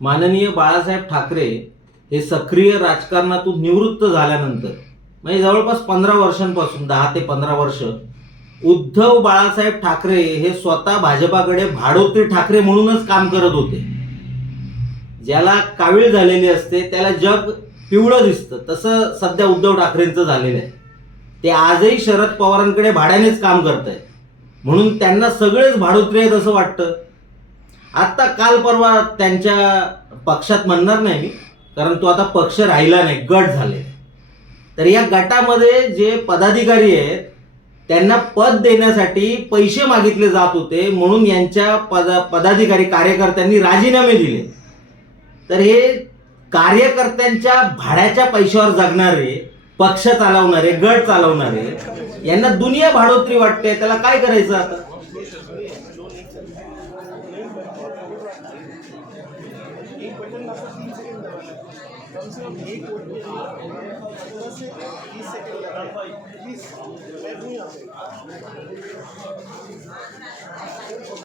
माननीय बाळासाहेब ठाकरे हे सक्रिय राजकारणातून निवृत्त झाल्यानंतर म्हणजे जवळपास पंधरा वर्षांपासून दहा ते पंधरा वर्ष उद्धव बाळासाहेब ठाकरे हे स्वतः भाजपाकडे भाडोत्री ठाकरे म्हणूनच काम करत होते. ज्याला कावीळ झालेली असते त्याला जग पिवळं दिसतं. तसं सध्या उद्धव ठाकरेंचं झालेलं आहे. ते आजही शरद पवारांकडे भाड्यानेच काम करत आहेत म्हणून त्यांना सगळेच भाडोत्री आहेत असं वाटतं. आत्ता काल परवा त्यांच्या पक्षात म्हणणार नाही मी कारण तो आता पक्ष राहिला नाही गट झाले. तर या गटामध्ये जे पदाधिकारी आहेत त्यांना पद देण्यासाठी पैसे मागितले जात होते म्हणून यांच्या पदा पदाधिकारी कार्यकर्त्यांनी राजीनामे दिले. तर हे कार्यकर्त्यांच्या भाड्याच्या पैशावर जगणारे पक्ष चालवणारे गट चालवणारे यांना दुनिया भाडोत्री वाटते त्याला काय करायचं आता? एक बटन आपको तीन सेकेंड लगाना है कम से कम एक वोट के लिए पंद्रह से बीस सेकेंड लगाना प्लीज़ बैठू यहाँ पे